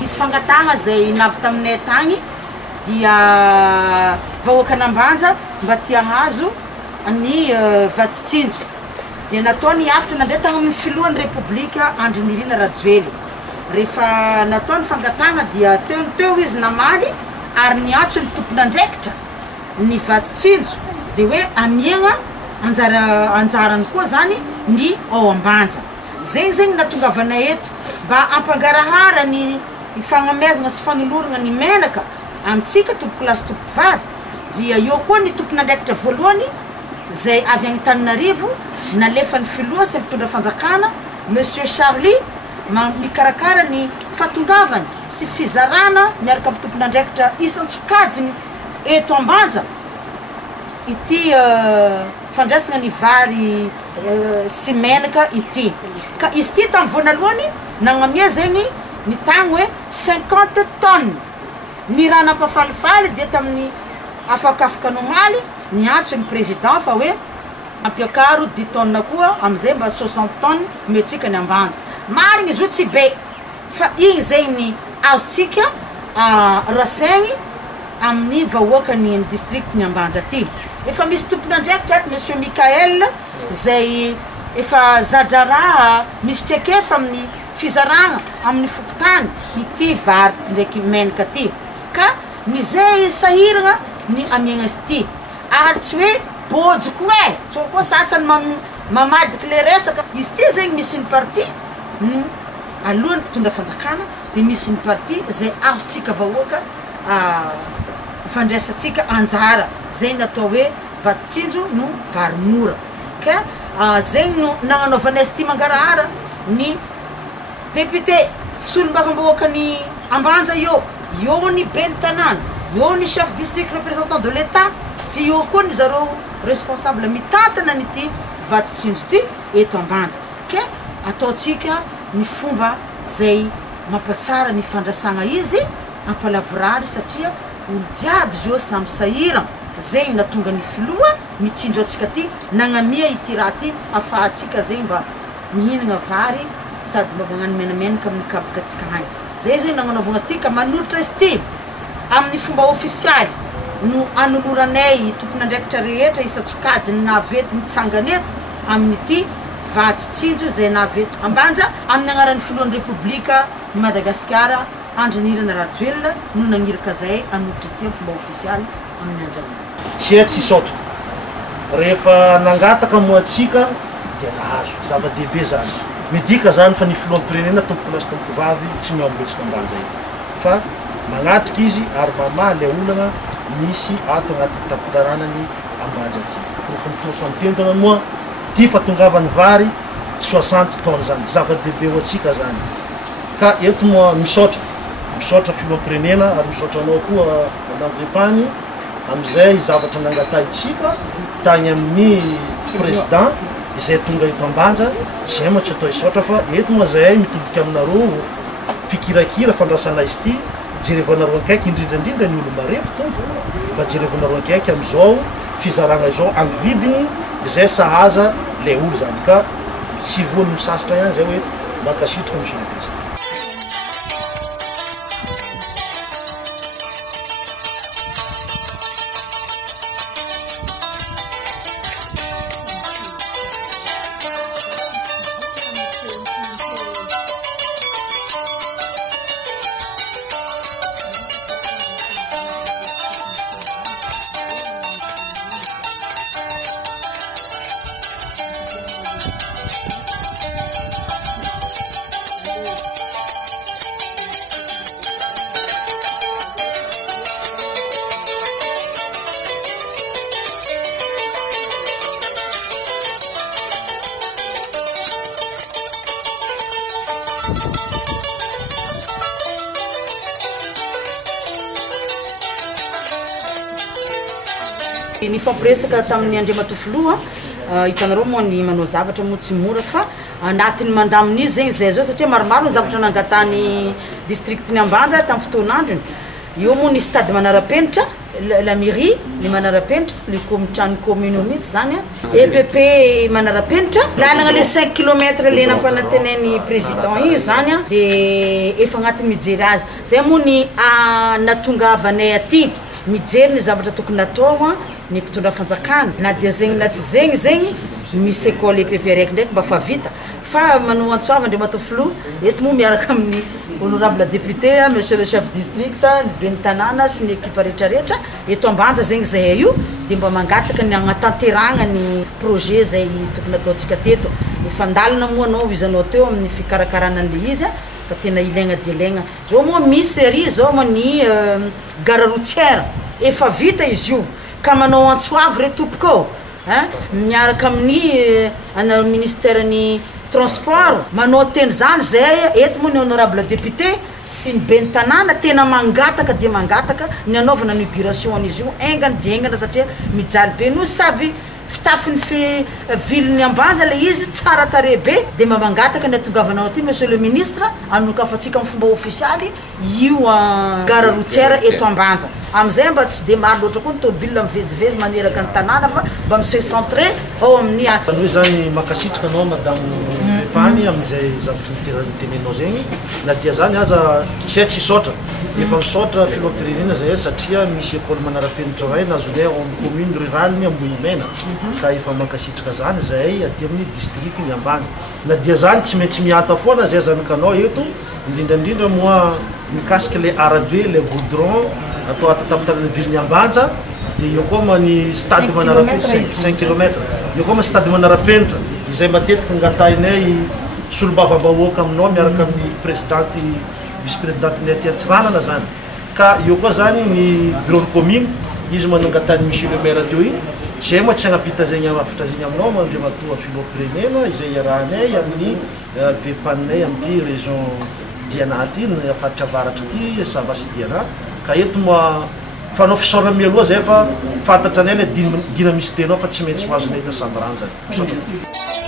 Misy fangatagna zay navy taminay tagny dia vahoaka Anambanja mba tia hazo ny Vatsinjo dia nataony afatra nandeha tagny amin'ny filohan'ny Repoblika Andry Nirina Rajoely. Rehefa nataony fangatagna dia teo izy namaly ary niantso ny tompon'andraikitra ny Vatsinjo dia hoe amiagna anjarany koa zany ny ao Ambanja. Zegny natongavana eto mba ampangarahara ny ifagnamezana sy fanolorana ny menaka amintsika tompoko lasy tompoko vavy dia eo koa ny tompon'andraikitra voalohany zay avy any Antananarivo nalefa ny filoha sy mpitondra fanjakana Monsieur Charlie mikarakara ny fatongavany sy fizarana miaraka amin'ny tompon'andraikitra isan-tsokajiny eto Ambanja ity fandraisana ny vary sy menaka ity. Ka izy ity tamin'ny voanalohany nagnamia zegny ny tagny hoe 50 tonnes. Ny raha nampafalifaly dia tamin'ny afakafaka normaly niantso ny président fa hoe ampiakaro 10 tonnes koa amizay mba 60 tonnes metsika ny Ambanja. Marigny izy io tsy be fa igny zegny azontsika rasaigny amin'ny vahoakany district ny Ambanja ty. Efa misy tompon'andraikitra Monsieur Michael zay efa zadraraha misy traikefa amin'ny fizaragna amin'ny fokotany ity vary ndraiky menaka ty. Ka mizay sahiragna ny amiagna azy ty ary tsy hoe bôjy koa so koa sasany mamadiky le resaka. Izy ty zegny misy ny parti alohan'ny mpitondra fanjakana dia misy ny parti zay azontsika vahoaka fandraisantsika anjara zay natao hoe Vatsinjo no vary mora. Ka zegny no nagnanaovanay azy ty mangarahara ny député solombavam-bahoaka ny Ambanja eo ny ben'ny tanàna eo ny chef district représentant de l'État tsy eo koa ny zareo responsable mitantana nyty Vatsinjo ty eto Ambanja. Ka ataotsika ny fomba zay mampatsara ny fandrasagna izy ampalavorary satria olo jiaby zio samy sahirana zegny natonga ny filoha mitsinjo atsika ty nagnamia ity raha ty afahatsika zegny mba mihinagna vary sady mba magnano menamenaka amin'ny kabaka atsika hagny. Zay zegny nagnanaovagna azy ty ka manolotra izy ty amin'ny fomba ofisialy no anoloranay tompon'andraikitra rehetra isan-tsokajiny navety mitsangana eto amin'ity Vatsinjo zay navety Ambanja amin'ny agnaran'ny filohan'ny Repoblika ny Madagasikara Andry Nirina Rajoelina no nagniraka zay anolotra izy ty amin'ny fomba ofisialy amin'ny andranay. Tsy isotra rehefa nangataka moatsika dia nahazo zava-dehibe zany. Midika zany fa ny filoham-pirenena tompoko lasy tompoko vavy tsy miambetsika Ambanja io fa magnatrika izy ary mamaha le olana misy ato agnatin'ny tampon-daranany Ambanja ty. Profondentena moa ty fatongavany vary 60 tonnes zany zava-dehibe ho atsika zany. Ka eto moa misaotra filoham-pirenena ary misaotranao koa Madame Repagny amizay zavatra nangatahitsika tagny amin'ny président izay tonga eto Ambanja tsy hay matsy atao isotra fa eto moa zay mitodika aminareo mpikirakira fandrasana izy ty jerevanareo akaiky indrindrandrindra ny olo marefo tompo mba jerevanareo akaiky amizao fizaragna izao amin'ny vidiny izay sahaza le olo zany. Ka tsy voany misasitra ihany zay hoe mankasitraka misy nampiasa. Ny fampiresaka tamin'ny Andriamatofiloha hitanareo moa ny manao zavatra moa tsy mora fa anatin'ny mandamin'izy zegny zay zao satria maromaro ny zavatra nangatany districtny Ambanja tamin'ny fotoan'androny. Io moa ny stade manara-penitra, la mairie ny manara-penitra, le trano commune mihitsy zany EPP manara-penitra, lalagna le 5 km le nampanantenainy président igny zany de efa agnatin'ny mijery azy. Zay moa ny natongavanay aty mijery ny zavatra tokony natao ny mpitondra fanjakana na dia zegny na tsy zegny misy école EPP raiky ndraiky mba fa vita fa manao antsoava Andriamatofiloha eto moa miaraka amin'ny honorable député monsieur le chef district ny ben'ny tanàna sy ny équipe rehetrarehetra eto Ambanja zegny zahay io dia mba mangataka ny agnatanteragna ny projet zay tokony ataontsika teto. Efa andalina moa anao izy anao teo amin'ny fikarakarana an'le izy fa tena ilaigna dia ilaigna. Zao moa misy ery zao moa ny gare routière efa vita izy io ka manao antsoavy re tompoko miaraka amin'ny ministère ny transport manao teny zany zay eto moa ny honorable député sy ny ben'ny tanàna tena mangataka dia mangataka ny anaovana inauguration an'izy io engany dia engana satria mijaly be no savy fitafin'ny ville-ny Ambanja le izy tsara tare be dia mangataka ny atongavanao aty monsieur le ministre anokafatsika amin'ny fomba ofisialy io gare routière eto Ambanja amizay mba tsy dia maro loatra koa ny tômôbila mivezivezy maneraka ny tanàna fa mba misecentré ao amin'ny hoe zany makasitraka anao madamo Lepany amin'izay zavatra nitenenao zegny na dia zany aza tsy misaotra efa misaotra filoham-pirenena zay satria misy école manara-penitra ray nazonay ao amin'ny commune rurale ny Ambohimena ka efa mankasitraka zany zay aty amin'ny district ny Ambanja na dia zany tsy maintsy miata foana zay zanakanao eto indrindrandrindra moa mikasika le arabe le goudron atao atatapitan'ny ville-ny Ambanja dia eo koa ny stade manara-penitra 5 km eo koa stade manara-penitra izay matetika ngatainay solombavam-bahoaka aminao miaraka amin'ny présidente vice présidente-ny aty Antsiranana zany ka eo koa zany ny bureau de commune izy manangatany monsieur le maire teo igny zay moa tsy agnapita zegny afatra zegny aminao mandriamatoa filoham-pirenena izay iarahanay amin'ny vepaninay amin'ity région Diana ty ny afaritra avaratra ty Savasy Diana ka eto moa fanao fisaorana mialoha zay fa fantatra anay le dina misy tenao fa tsy maintsy ho azonay ta sambrany zany.